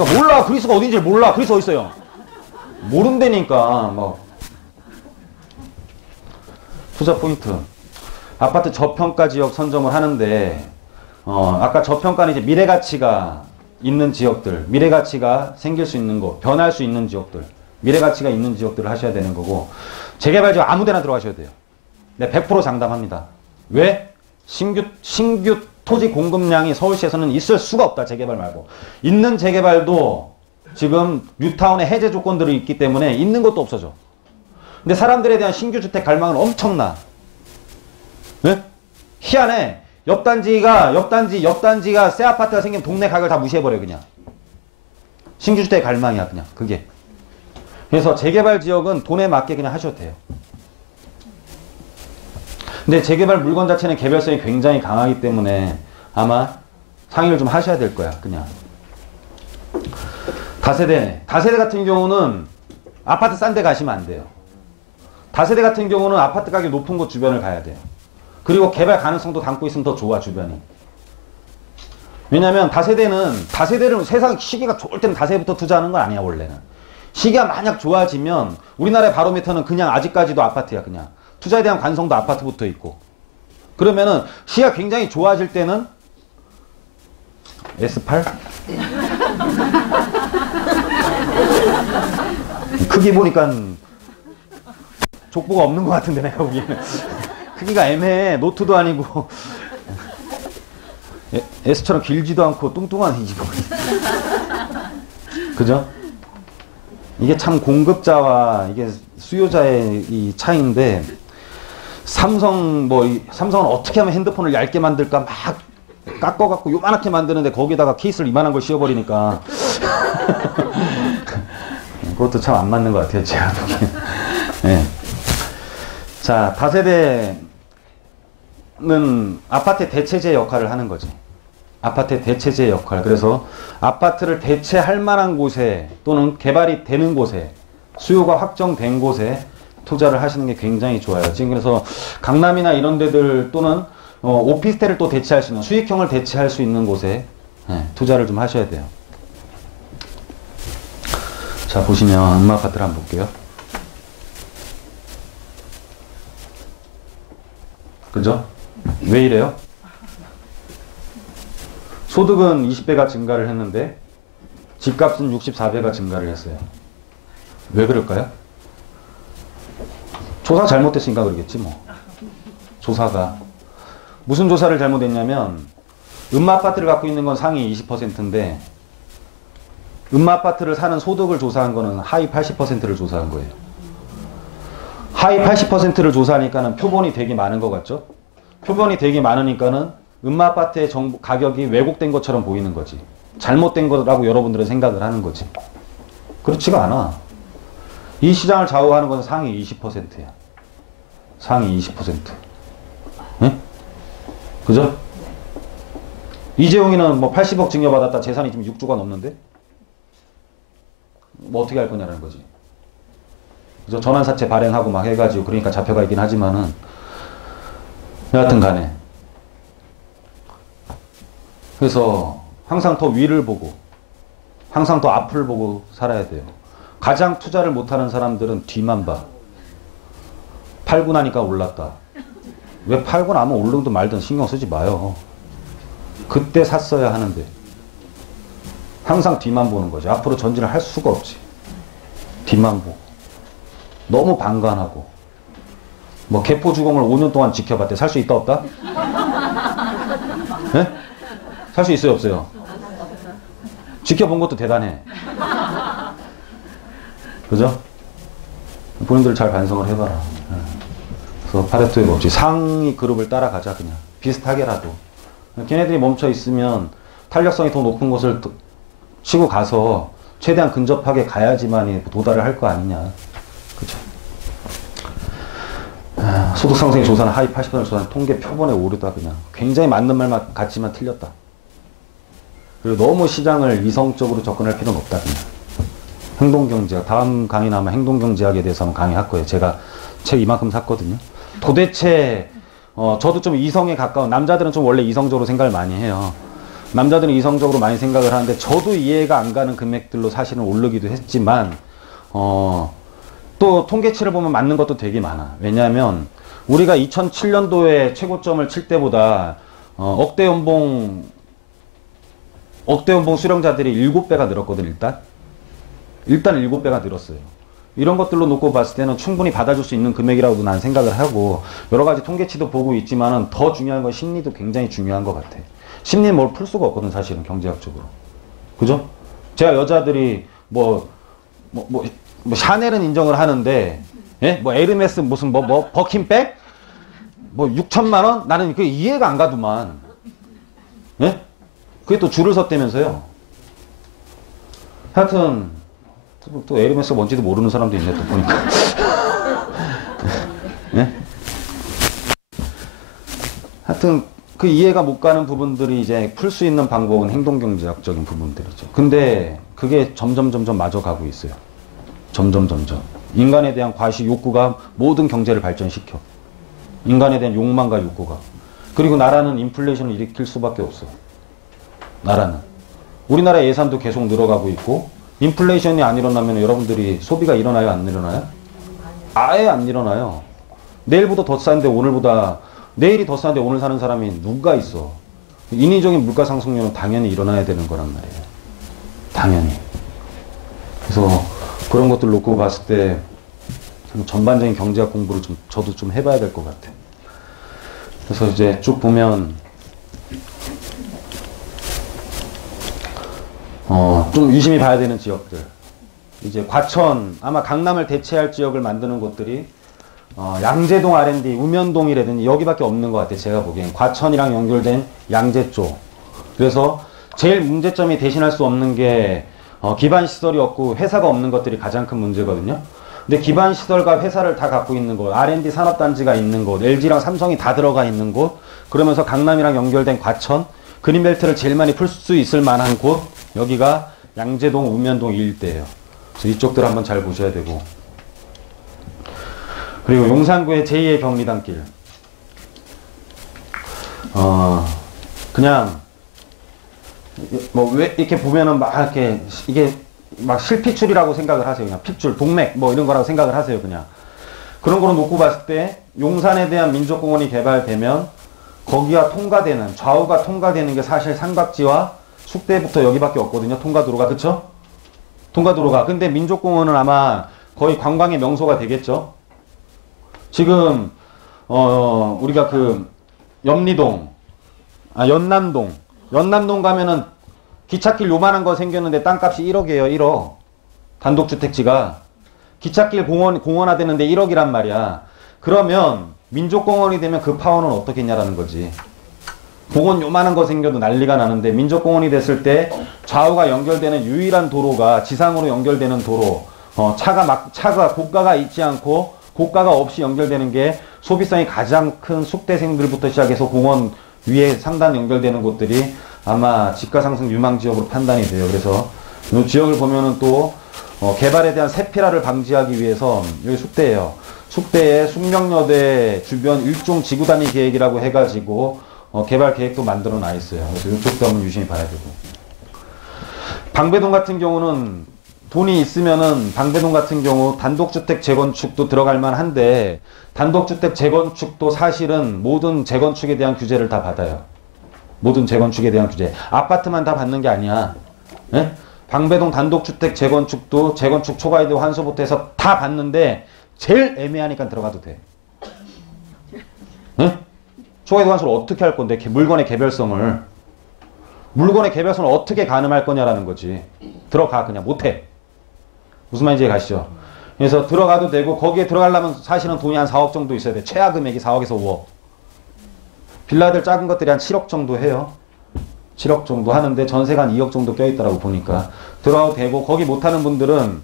그러니까 몰라. 그리스가 어딘지 몰라. 그리스 어디 있어요? 모른다니까. 뭐 투자 포인트. 아파트 저평가 지역 선점을 하는데 아까 저평가는 이제 미래 가치가 있는 지역들, 미래 가치가 생길 수 있는 곳, 변할 수 있는 지역들, 미래 가치가 있는 지역들을 하셔야 되는 거고, 재개발 지역 아무 데나 들어가셔야 돼요. 네, 100% 장담합니다. 왜? 신규 토지 공급량이 서울시에서는 있을 수가 없다. 재개발 말고. 있는 재개발도 지금 뉴타운의 해제 조건들이 있기 때문에 있는 것도 없어져. 근데 사람들에 대한 신규 주택 갈망은 엄청나. 네? 희한해. 옆단지가 새 아파트가 생기면 동네 가격을 다 무시해버려 그냥. 신규 주택 갈망이야 그냥 그게. 그래서 재개발 지역은 돈에 맞게 그냥 하셔도 돼요. 근데 재개발 물건 자체는 개별성이 굉장히 강하기 때문에 아마 상의를 좀 하셔야 될 거야 그냥. 다세대 같은 경우는 아파트 싼 데 가시면 안 돼요. 다세대 같은 경우는 아파트 가격 높은 곳 주변을 가야 돼요. 그리고 개발 가능성도 담고 있으면 더 좋아 주변이. 왜냐면 다세대는 세상 시기가 좋을 때는 다세대부터 투자하는 건 아니야 원래는. 시기가 만약 좋아지면 우리나라의 바로미터는 그냥 아직까지도 아파트야 그냥. 투자에 대한 관성도 아파트부터 있고. 그러면은 시기가 굉장히 좋아질 때는 S8? 크기 보니까 족보가 없는 것 같은데 내가 보기에는. 크기가 애매해. 노트도 아니고 S처럼 길지도 않고 뚱뚱한 이거. 그죠? 이게 참 공급자와 이게 수요자의 이 차이인데, 삼성은 어떻게 하면 핸드폰을 얇게 만들까 막 깎아갖고 요만하게 만드는데 거기다가 케이스를 이만한 걸 씌워버리니까 그것도 참 안 맞는 것 같아요 제가 보기엔. 네. 자, 다세대는 아파트의 대체제 역할을 하는 거지. 아파트의 대체제 역할. 그래서 아파트를 대체할 만한 곳에 또는 개발이 되는 곳에, 수요가 확정된 곳에 투자를 하시는 게 굉장히 좋아요. 지금 그래서 강남이나 이런 데들 또는 오피스텔을 또 대체할 수 있는, 수익형을 대체할 수 있는 곳에 투자를 좀 하셔야 돼요. 자, 보시면 음마아파트를 한번 볼게요. 그죠? 왜 이래요? 소득은 20배가 증가를 했는데 집값은 64배가 증가를 했어요. 왜 그럴까요? 조사 잘못됐으니까 그러겠지 뭐. 조사가. 무슨 조사를 잘못했냐면 음마아파트를 갖고 있는 건 상위 20%인데 음마아파트를 사는 소득을 조사한 거는 하위 80%를 조사한 거예요. 하위 80%를 조사하니까는 표본이 되게 많은 것 같죠? 표본이 되게 많으니까는 음마아파트의 가격이 왜곡된 것처럼 보이는 거지. 잘못된 거라고 여러분들은 생각을 하는 거지. 그렇지가 않아. 이 시장을 좌우하는 것은 상위 20%야. 상위 20%. 네? 그죠? 이재용이는 뭐 80억 증여받았다. 재산이 지금 6조가 넘는데? 뭐 어떻게 할 거냐는 거지. 그래서 전환사채 발행하고 막 해가지고 그러니까 잡혀가 있긴 하지만은 여하튼 간에. 그래서 항상 더 위를 보고 항상 더 앞을 보고 살아야 돼요. 가장 투자를 못하는 사람들은 뒤만 봐. 팔고 나니까 올랐다. 왜 팔고 나면 오르든 말든 신경 쓰지 마요. 그때 샀어야 하는데. 항상 뒤만 보는 거지. 앞으로 전진을 할 수가 없지. 뒤만 보고. 너무 방관하고. 뭐 개포주공을 5년 동안 지켜봤대. 살 수 있다 없다? 네? 살 수 있어요 없어요? 지켜본 것도 대단해. 그죠? 본인들 잘 반성을 해봐라. 그래서 파레토의 법칙. 상위 그룹을 따라가자 그냥. 비슷하게라도. 걔네들이 멈춰 있으면 탄력성이 더 높은 곳을 치고 가서 최대한 근접하게 가야지만이 도달을 할 거 아니냐. 그죠? 소득 상승의 조사는 하위 80% 조사는 통계 표본에 오르다 그냥. 굉장히 맞는 말 같지만 틀렸다. 그리고 너무 시장을 이성적으로 접근할 필요는 없다 그냥. 행동경제학. 다음 강의는 아마 행동경제학에 대해서 한번 강의할 거예요. 제가 책 이만큼 샀거든요. 도대체 저도 좀 이성에 가까운, 남자들은 좀 원래 이성적으로 생각을 많이 해요. 남자들은 이성적으로 많이 생각을 하는데 저도 이해가 안 가는 금액들로 사실은 오르기도 했지만 또 통계치를 보면 맞는 것도 되게 많아. 왜냐하면 우리가 2007년도에 최고점을 칠 때보다 억대 연봉 수령자들이 7배가 늘었거든. 일단 7배가 늘었어요. 이런 것들로 놓고 봤을 때는 충분히 받아줄 수 있는 금액이라고도 난 생각을 하고, 여러 가지 통계치도 보고 있지만은 더 중요한 건 심리도 굉장히 중요한 것 같아. 심리는 뭘 풀 수가 없거든, 사실은 경제학적으로. 그죠? 제가 여자들이 샤넬은 인정을 하는데, 예? 뭐 에르메스 무슨 버킨백? 6천만 원? 나는 그게 이해가 안 가더만. 예? 그게 또 줄을 섰다면서요. 하여튼 또 에르메스가 뭔지도 모르는 사람도 있네, 또 보니까. 예? 하여튼 그 이해가 못 가는 부분들이 이제 풀 수 있는 방법은 행동경제학적인 부분들이죠. 근데 그게 점점 맞아가고 있어요. 점점. 인간에 대한 과시 욕구가 모든 경제를 발전시켜. 인간에 대한 욕망과 욕구가. 그리고 나라는 인플레이션을 일으킬 수밖에 없어. 나라는. 우리나라 예산도 계속 늘어가고 있고, 인플레이션이 안 일어나면 여러분들이 소비가 일어나요, 안 일어나요? 아예 안 일어나요. 내일보다 더 싼데 내일이 더 싼데 오늘 사는 사람이 누가 있어? 인위적인 물가 상승률은 당연히 일어나야 되는 거란 말이에요. 당연히. 그래서 그런 것들 놓고 봤을 때 전반적인 경제학 공부를 저도 좀 해봐야 될 것 같아요. 그래서 이제 쭉 보면 좀 유심히 봐야 되는 지역들. 이제 과천, 아마 강남을 대체할 지역을 만드는 곳들이 양재동 R&D, 우면동이라든지 여기밖에 없는 것 같아요. 제가 보기엔. 과천이랑 연결된 양재 쪽. 그래서 제일 문제점이 대신할 수 없는 게 기반시설이 없고 회사가 없는 것들이 가장 큰 문제거든요. 근데 기반시설과 회사를 다 갖고 있는 곳, R&D 산업단지가 있는 곳, LG랑 삼성이 다 들어가 있는 곳, 그러면서 강남이랑 연결된 과천, 그린벨트를 제일 많이 풀 수 있을 만한 곳, 여기가 양재동, 우면동 이 일대예요. 그래서 이쪽들 한번 잘 보셔야 되고. 그리고 용산구의 제2의 경리단길. 그냥 왜 이렇게 보면은 막 이렇게 이게 막 실핏줄이라고 생각을 하세요. 그냥 핏줄, 동맥 이런 거라고 생각을 하세요. 그냥 그런 거로 놓고 봤을 때 용산에 대한 민족공원이 개발되면 거기가 통과되는, 좌우가 통과되는 게 사실 삼각지와 숙대부터 여기밖에 없거든요. 통과도로가. 그쵸? 통과도로가. 근데 민족공원은 아마 거의 관광의 명소가 되겠죠. 지금 우리가 연남동 가면은 기찻길 요만한 거 생겼는데 땅값이 1억이에요. 1억. 단독주택지가. 기찻길 공원화 되는데 1억이란 말이야. 그러면 민족공원이 되면 그 파워는 어떻겠냐라는 거지. 공원 요만한 거 생겨도 난리가 나는데 민족공원이 됐을 때 좌우가 연결되는 유일한 도로가 지상으로 연결되는 도로. 차가 고가가 있지 않고 고가가 없이 연결되는 게 소비성이 가장 큰 숙대생들부터 시작해서 공원 위에 상단 연결되는 곳들이 아마 집가 상승 유망 지역으로 판단이 돼요. 그래서 이 지역을 보면은 또 개발에 대한 세피라를 방지하기 위해서 여기 숙대예요. 숙대에 숙명여대 주변 일종 지구 단위 계획이라고 해가지고 개발 계획도 만들어 놔 있어요. 그래서 이쪽도 한번 유심히 봐야 되고. 방배동 같은 경우는 돈이 있으면은 방배동 같은 경우 단독주택 재건축도 들어갈 만한데 단독주택 재건축도 사실은 모든 재건축에 대한 규제를 다 받아요. 모든 재건축에 대한 규제. 아파트만 다 받는 게 아니야. 예? 방배동 단독주택 재건축도 재건축 초과이드 환수부터 해서 다 받는데 제일 애매하니까 들어가도 돼. 예? 초과이드 환수를 어떻게 할 건데 물건의 개별성을 어떻게 가늠할 거냐라는 거지. 들어가. 그냥 못해. 무슨 말인지 가시죠. 그래서 들어가도 되고 거기에 들어가려면 사실은 돈이 한 4억 정도 있어야 돼. 최하 금액이 4억에서 5억. 빌라들 작은 것들이 한 7억 정도 해요. 7억 정도 하는데 전세가 한 2억 정도 껴있더라고 보니까. 들어가도 되고 거기 못하는 분들은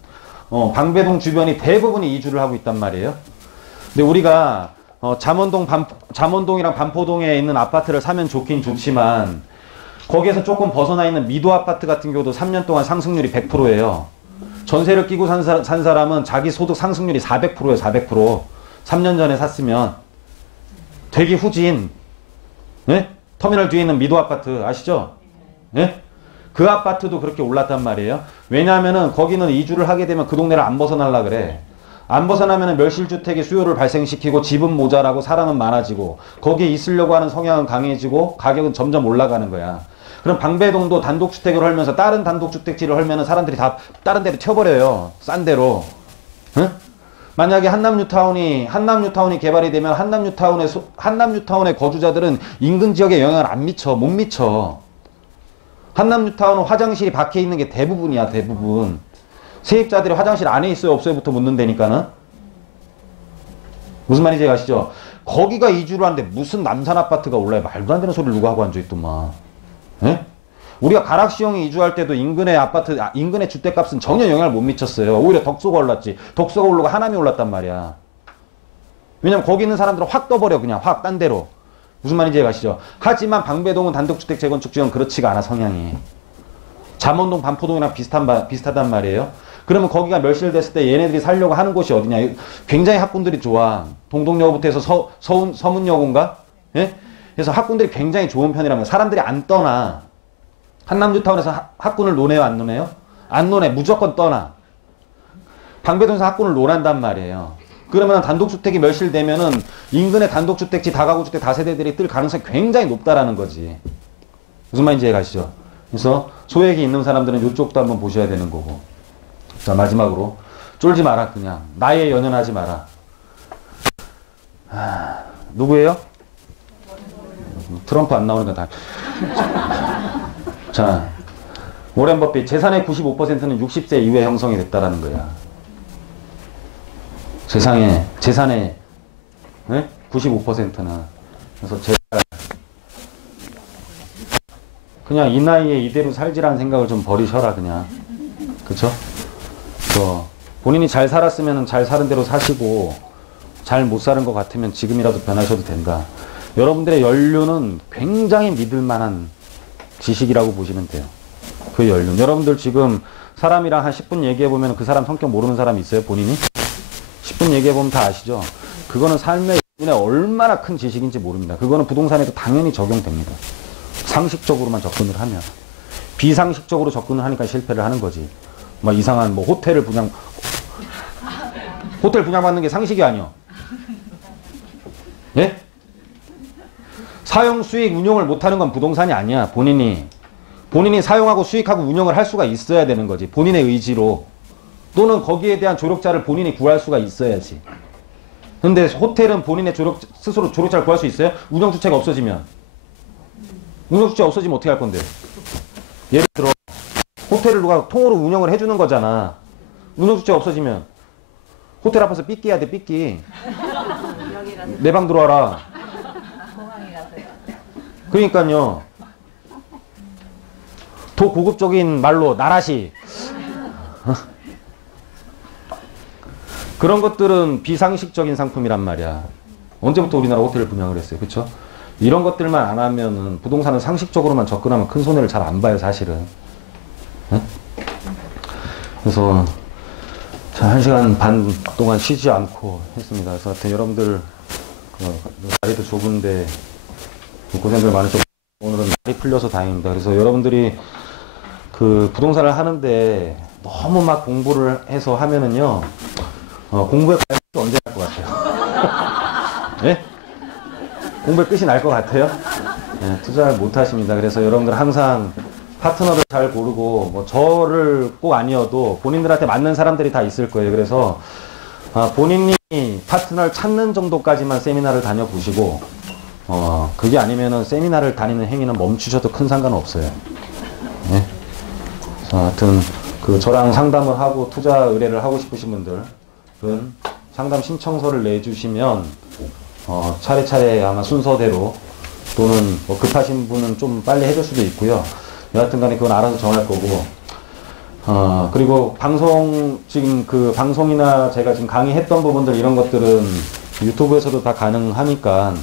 방배동 주변이 대부분이 이주를 하고 있단 말이에요. 근데 우리가 잠원동이랑 반포동에 있는 아파트를 사면 좋긴 좋지만 거기에서 조금 벗어나 있는 미도 아파트 같은 경우도 3년 동안 상승률이 100%예요. 전세를 끼고 산 사람은 자기 소득 상승률이 400%예요. 400%. 3년 전에 샀으면. 되게 후진. 네? 터미널 뒤에 있는 미도 아파트 아시죠? 예? 그 아파트도 그렇게 올랐단 말이에요. 왜냐하면은 거기는 이주를 하게 되면 그 동네를 안 벗어나려 그래. 안 벗어나면은 멸실주택의 수요를 발생시키고 집은 모자라고 사람은 많아지고 거기에 있으려고 하는 성향은 강해지고 가격은 점점 올라가는 거야. 그럼 방배동도 단독주택을 헐면서 다른 단독주택지를 헐면은 사람들이 다 다른 데로 튀어버려요. 싼 데로. 응? 만약에 한남뉴타운이 개발이 되면 한남뉴타운의 거주자들은 인근 지역에 영향을 안 미쳐. 못 미쳐. 한남뉴타운은 화장실이 밖에 있는 게 대부분이야. 대부분. 세입자들이 화장실 안에 있어요 없어요부터 묻는다니까는. 무슨 말인지 아시죠? 거기가 이주를 하는데 무슨 남산 아파트가 올라요. 말도 안 되는 소리를 누가 하고 앉아있더만. 예? 우리가 가락시형이 이주할 때도 인근의 주택값은 전혀 영향을 못 미쳤어요. 오히려 덕소가 올랐지. 덕소가 오르고 하남이 올랐단 말이야. 왜냐면 거기 있는 사람들은 확 떠버려. 그냥 확 딴 데로. 무슨 말인지 아시죠? 하지만 방배동은 단독주택 재건축 지역은 그렇지가 않아. 성향이. 잠원동 반포동이랑 비슷하단 말이에요. 그러면 거기가 멸실됐을 때 얘네들이 살려고 하는 곳이 어디냐. 굉장히 학군들이 좋아. 동덕여고부터 해서 서문여고인가? 예? 그래서 학군들이 굉장히 좋은 편이라면 사람들이 안 떠나. 한남뉴타운에서 학군을 논해요? 안 논해요? 안 논해. 무조건 떠나. 방배동에서 학군을 논한단 말이에요. 그러면 단독주택이 멸실되면은 인근의 단독주택지, 다가구주택, 다세대들이 뜰 가능성이 굉장히 높다라는 거지. 무슨 말인지 가시죠? 그래서 소액이 있는 사람들은 이쪽도 한번 보셔야 되는 거고. 자, 마지막으로 쫄지 마라. 그냥 나이에 연연하지 마라. 누구예요? 트럼프 안 나오는 거 다. 자, 워렌 버핏 재산의 95%는 60세 이후에 형성이 됐다라는 거야. 재산의 네? 95%는. 그래서 제발 그냥 이 나이에 이대로 살지라는 생각을 좀 버리셔라 그냥. 그쵸? 본인이 잘 살았으면 잘 사는 대로 사시고 잘 못 사는 것 같으면 지금이라도 변하셔도 된다. 여러분들의 연륜은 굉장히 믿을 만한 지식이라고 보시면 돼요. 그 연륜. 여러분들 지금 사람이랑 한 10분 얘기해보면 그 사람 성격 모르는 사람 있어요? 본인이? 10분 얘기해보면 다 아시죠? 그거는 삶의 연륜에 얼마나 큰 지식인지 모릅니다. 그거는 부동산에도 당연히 적용됩니다. 상식적으로만 접근을 하면. 비상식적으로 접근을 하니까 실패를 하는 거지. 막 이상한 호텔 분양받는 게 상식이 아니요. 예? 사용, 수익, 운용을 못하는 건 부동산이 아니야. 본인이 사용하고 수익하고 운영을 할 수가 있어야 되는 거지. 본인의 의지로. 또는 거기에 대한 조력자를 본인이 구할 수가 있어야지. 근데 호텔은 본인의 스스로 조력자를 구할 수 있어요? 운영주체가 없어지면. 운영주체가 없어지면 어떻게 할 건데? 예를 들어 호텔을 누가 통으로 운영을 해주는 거잖아. 운영주체가 없어지면 호텔 앞에서 삐끼 해야 돼. 삐끼. 내 방 들어와라. 그러니까요. 더 고급적인 말로 나라시. 그런 것들은 비상식적인 상품이란 말이야. 언제부터 우리나라 호텔을 분양을 했어요. 그쵸? 이런 것들만 안 하면은 부동산은 상식적으로만 접근하면 큰 손해를 잘 안 봐요. 사실은. 응? 그래서 자, 1시간 반 동안 쉬지 않고 했습니다. 그래서 하여튼 여러분들 자리도 좁은데 고생들 많으셨고 오늘은 날이 풀려서 다행입니다. 그래서 여러분들이 그 부동산을 하는데 너무 막 공부를 해서 하면은요 공부의 끝이 언제 날 것 같아요? 네? 공부의 끝이 날 것 같아요? 네, 투자를 못 하십니다. 그래서 여러분들 항상 파트너를 잘 고르고 저를 꼭 아니어도 본인들한테 맞는 사람들이 다 있을 거예요. 그래서 본인이 파트너를 찾는 정도까지만 세미나를 다녀보시고 그게 아니면은 세미나를 다니는 행위는 멈추셔도 큰 상관은 없어요. 네? 하여튼 저랑 상담을 하고 투자 의뢰를 하고 싶으신 분들은 상담 신청서를 내주시면 차례차례 아마 순서대로 또는 급하신 분은 좀 빨리 해줄 수도 있고요. 여하튼 간에 그건 알아서 정할 거고 그리고 지금 방송이나 제가 지금 강의했던 부분들 이런 것들은 유튜브에서도 다 가능하니까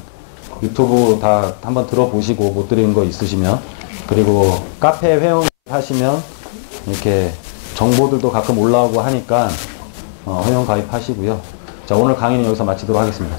유튜브 다 한번 들어보시고 못 들은 거 있으시면 그리고 카페 회원 하시면 이렇게 정보들도 가끔 올라오고 하니까 회원 가입하시고요. 자, 오늘 강의는 여기서 마치도록 하겠습니다.